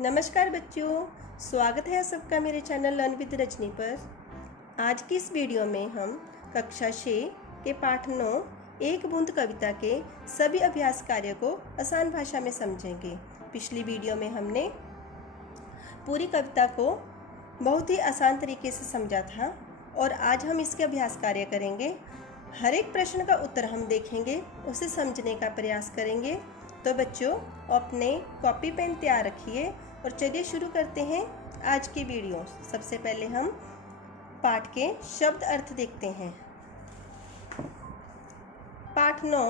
नमस्कार बच्चों, स्वागत है सबका मेरे चैनल लर्न विद रजनी पर। आज की इस वीडियो में हम कक्षा 6 के पाठ 9 एक बूंद कविता के सभी अभ्यास कार्य को आसान भाषा में समझेंगे। पिछली वीडियो में हमने पूरी कविता को बहुत ही आसान तरीके से समझा था और आज हम इसके अभ्यास कार्य करेंगे। हर एक प्रश्न का उत्तर हम देखेंगे, उसे समझने का प्रयास करेंगे। तो बच्चों, अपने कॉपी पेन तैयार रखिए और चलिए शुरू करते हैं आज की वीडियो। सबसे पहले हम पाठ के शब्द अर्थ देखते हैं। पाठ 9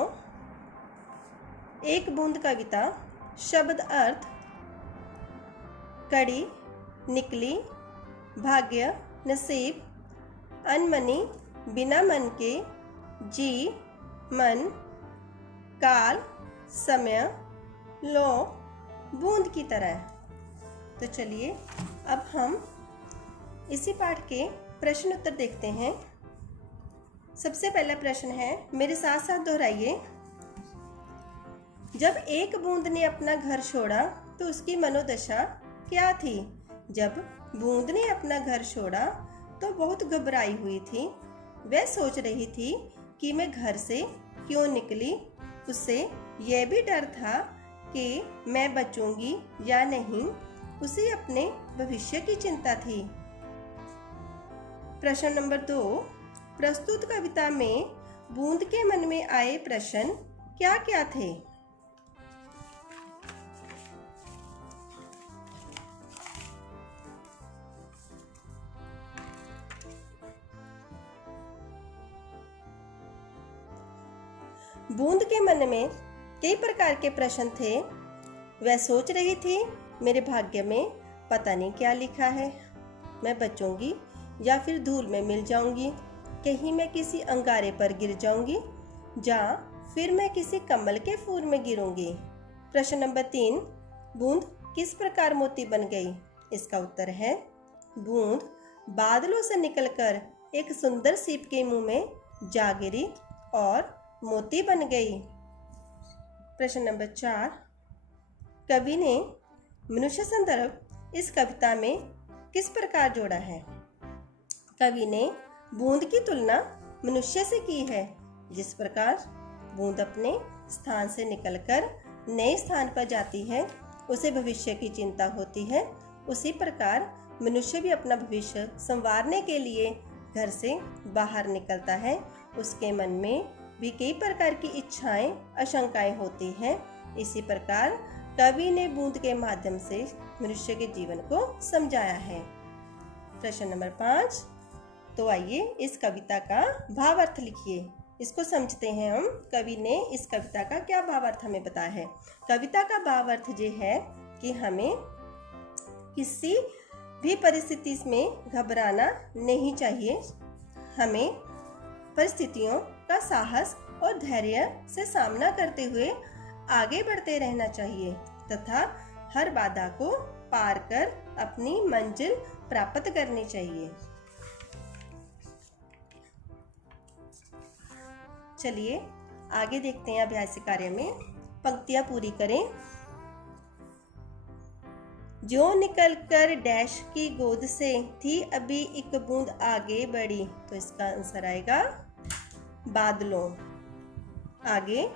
एक बूंद कविता। शब्द अर्थ: कड़ी, निकली, भाग्य, नसीब, अनमनी, बिना मन के, जी, मन, काल, समय, लो, बूंद की तरह। तो चलिए अब हम इसी पाठ के प्रश्न उत्तर देखते हैं। सबसे पहला प्रश्न है, मेरे साथ साथ दोहराइए। जब एक बूंद ने अपना घर छोड़ा तो उसकी मनोदशा क्या थी? जब बूंद ने अपना घर छोड़ा तो बहुत घबराई हुई थी। वह सोच रही थी कि मैं घर से क्यों निकली। उसे यह भी डर था कि मैं बचूंगी या नहीं। उसे अपने भविष्य की चिंता थी। प्रश्न नंबर 2, प्रस्तुत कविता में बूंद के मन में आए प्रश्न क्या क्या थे? बूंद के मन में कई प्रकार के प्रश्न थे। वह सोच रही थी, मेरे भाग्य में पता नहीं क्या लिखा है। मैं बचूंगी या फिर धूल में मिल जाऊंगी। कहीं मैं किसी अंगारे पर गिर जाऊंगी या फिर मैं किसी कमल के फूल में गिरूंगी। प्रश्न नंबर 3, बूंद किस प्रकार मोती बन गई? इसका उत्तर है, बूंद बादलों से निकलकर एक सुंदर सीप के मुंह में जा गिरी और मोती बन गई। प्रश्न नंबर 4, कवि ने मनुष्य संदर्भ इस कविता में किस प्रकार जोड़ा है? कवि ने बूंद की तुलना मनुष्य से की है। जिस प्रकार बूंद अपने स्थान से निकलकर नए स्थान पर जाती है, उसे भविष्य की चिंता होती है, उसी प्रकार मनुष्य भी अपना भविष्य संवारने के लिए घर से बाहर निकलता है। उसके मन में भी कई प्रकार की इच्छाएं, आशंकाएं होती हैं। इसी प्रकार कवि ने बूंद के माध्यम से मनुष्य के जीवन को समझाया है। प्रश्न नंबर 5, तो आइए इस कविता का भावार्थ लिखिए। इसको समझते हैं हम। कवि ने इस कविता का क्या भावार्थ हमें बताया है। कविता का भावार्थ ये है कि हमें किसी भी परिस्थिति में घबराना नहीं चाहिए। हमें परिस्थितियों का साहस और धैर्य से सामना करते हुए आगे बढ़ते रहना चाहिए तथा हर बाधा को पार कर अपनी मंजिल प्राप्त करनी चाहिए। चलिए आगे देखते हैं अभ्यास कार्य में। पंक्तियां पूरी करें। जो निकलकर डैश की गोद से थी अभी एक बूंद आगे बढ़ी। तो इसका आंसर आएगा बादलों। आगे,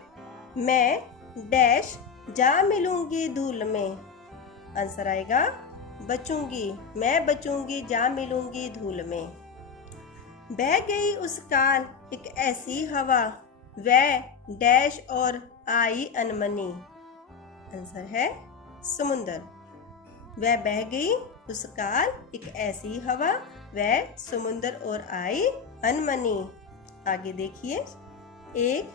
मैं डैश जा मिलूंगी धूल में। आंसर आएगा बचूंगी। मैं बचूंगी जा मिलूंगी धूल में। बह गई उस काल एक ऐसी हवा, वह डैश और आई अनमनी। आंसर है समुंदर। वह बह गई उस काल एक ऐसी हवा, वह समुंदर और आई अनमनी। आगे देखिए, एक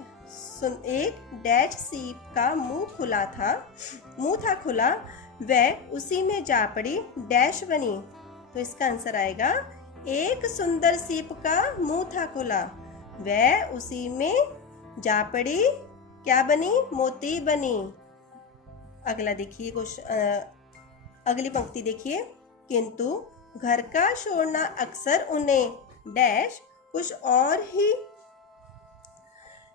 डैश सीप का मुंह था खुला, वह उसी में जा पड़ी डैश बनी। तो इसका आंसर आएगा, एक सुंदर सीप का मुंह था खुला, वह उसी में जा पड़ी क्या बनी? मोती बनी। अगला देखिए अगली पंक्ति देखिए, किंतु घर का छोड़ना अक्सर उन्हें डैश कुछ और ही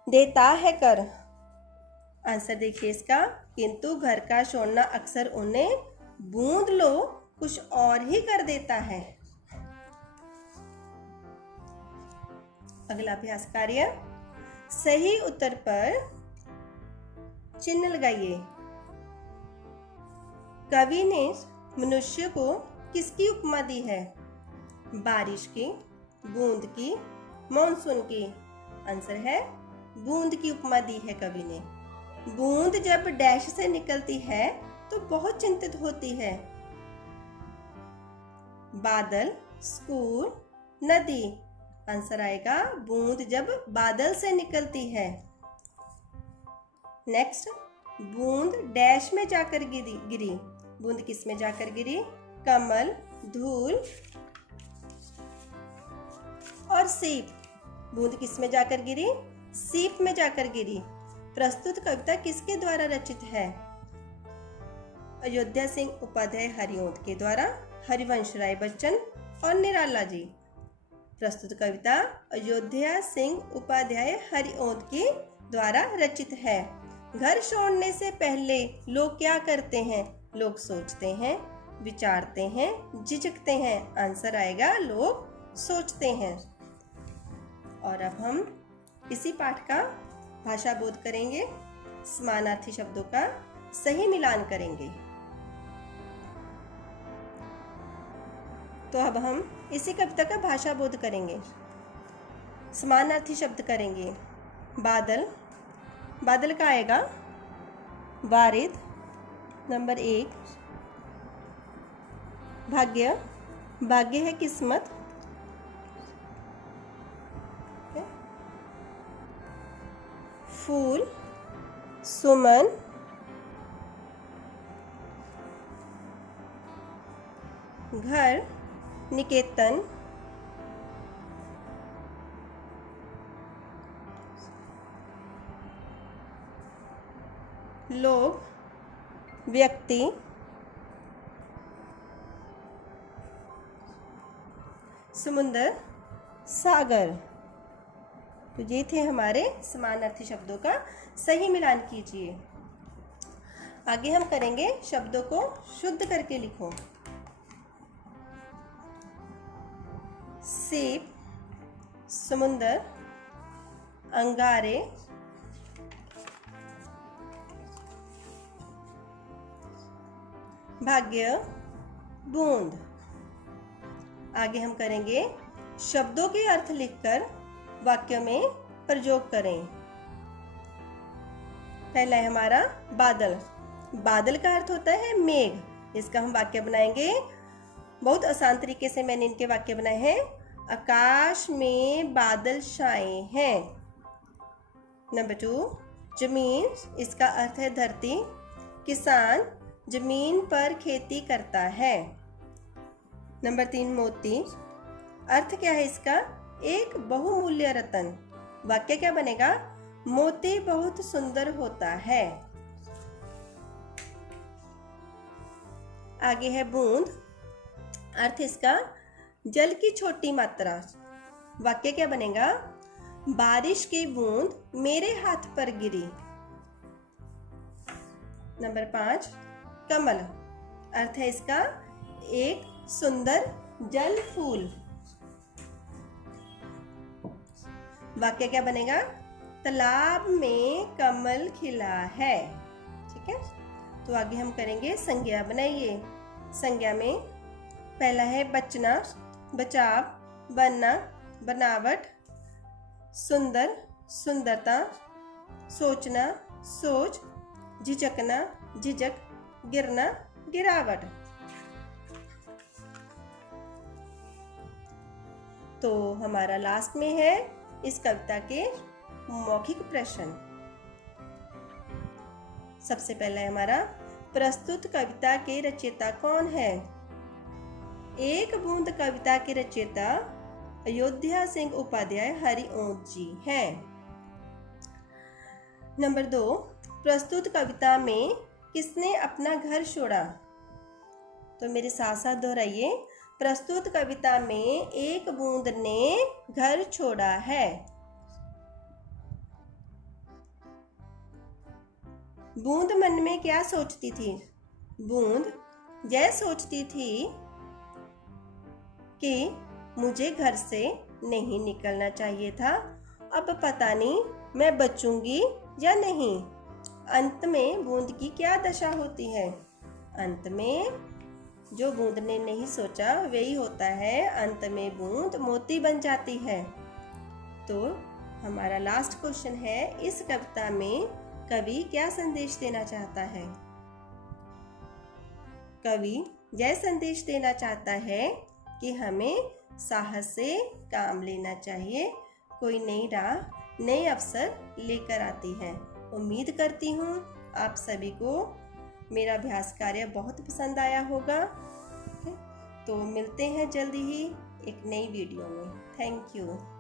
देता है कर। आंसर देखिए इसका, किंतु घर का छोड़ना अक्सर उन्हें बूंद लो कुछ और ही कर देता है। अगला अभ्यास कार्य, सही उत्तर पर चिन्ह लगाइए। कवि ने मनुष्य को किसकी उपमा दी है? बारिश की, बूंद की, मॉनसून की। आंसर है बूंद की उपमा दी है कवि ने। बूंद जब डैश से निकलती है तो बहुत चिंतित होती है। बादल, स्कूल, नदी। आंसर आएगा बूंद जब बादल से निकलती है। नेक्स्ट, बूंद डैश में जाकर गिरी। बूंद किस में जाकर गिरी? कमल, धूल और सीप। बूंद किस में जाकर गिरी? सीप में जाकर गिरी। प्रस्तुत कविता किसके द्वारा रचित है? अयोध्या सिंह उपाध्याय हरिओंद के द्वारा, हरिवंश राय बच्चन और निराला जी। प्रस्तुत कविता अयोध्या सिंह उपाध्याय हरिओंद के द्वारा रचित है। घर छोड़ने से पहले लोग क्या करते हैं? लोग सोचते हैं, विचारते हैं, झिझकते हैं। आंसर आएगा लोग सोचते हैं। और अब हम इसी पाठ का भाषा बोध करेंगे। समानार्थी शब्दों का सही मिलान करेंगे। तो अब हम इसी कविता का भाषा बोध करेंगे। समानार्थी शब्द करेंगे। बादल, बादल का आएगा वारिद। नंबर 1, भाग्य, भाग्य है किस्मत। फूल, सुमन, घर, निकेतन, लोग, व्यक्ति, समुद्र, सागर। तो ये थे हमारे समानार्थी शब्दों का सही मिलान कीजिए। आगे हम करेंगे शब्दों को शुद्ध करके लिखो। सीप, समुंदर, अंगारे, भाग्य, बूंद। आगे हम करेंगे शब्दों के अर्थ लिखकर वाक्य में प्रयोग करें। पहला है हमारा बादल। बादल का अर्थ होता है मेघ। इसका हम वाक्य बनाएंगे। बहुत आसान तरीके से मैंने इनके वाक्य बनाए हैं। आकाश में बादल छाए हैं। नंबर 2, जमीन, इसका अर्थ है धरती। किसान जमीन पर खेती करता है। नंबर 3, मोती, अर्थ क्या है इसका? एक बहुमूल्य रत्न। वाक्य क्या बनेगा? मोती बहुत सुंदर होता है। आगे है बूंद, अर्थ इसका जल की छोटी मात्रा। वाक्य क्या बनेगा? बारिश की बूंद मेरे हाथ पर गिरी। नंबर 5, कमल, अर्थ है इसका एक सुंदर जल फूल। वाक्य क्या बनेगा? तालाब में कमल खिला है। ठीक है। तो आगे हम करेंगे संज्ञा बनाइए। संज्ञा में पहला है बचना, बचाव, बनना, बनावट, सुंदर, सुंदरता, सोचना, सोच, झिझकना, झिझक, गिरना, गिरावट। तो हमारा लास्ट में है इस कविता के मौखिक प्रश्न। सबसे पहला है हमारा, प्रस्तुत कविता के रचयिता कौन है? एक बूंद कविता के रचयिता अयोध्या सिंह उपाध्याय हरिओंद जी हैं। नंबर 2, प्रस्तुत कविता में किसने अपना घर छोड़ा? तो मेरे साथ साथ दोहराइए। प्रस्तुत कविता में एक बूंद ने घर छोड़ा है। बूंद मन में क्या सोचती थी? बूंद जय सोचती थी कि मुझे घर से नहीं निकलना चाहिए था। अब पता नहीं मैं बचूंगी या नहीं। अंत में बूंद की क्या दशा होती है? अंत में जो बूंद ने नहीं सोचा वही होता है। अंत में बूंद मोती बन जाती है। तो हमारा लास्ट क्वेश्चन है, इस कविता में कवि क्या संदेश देना चाहता है? कवि यह संदेश देना चाहता है कि हमें साहस से काम लेना चाहिए। कोई नई राह, नए अवसर लेकर आती है। उम्मीद करती हूँ आप सभी को मेरा अभ्यास कार्य बहुत पसंद आया होगा। तो मिलते हैं जल्दी ही एक नई वीडियो में। Thank you.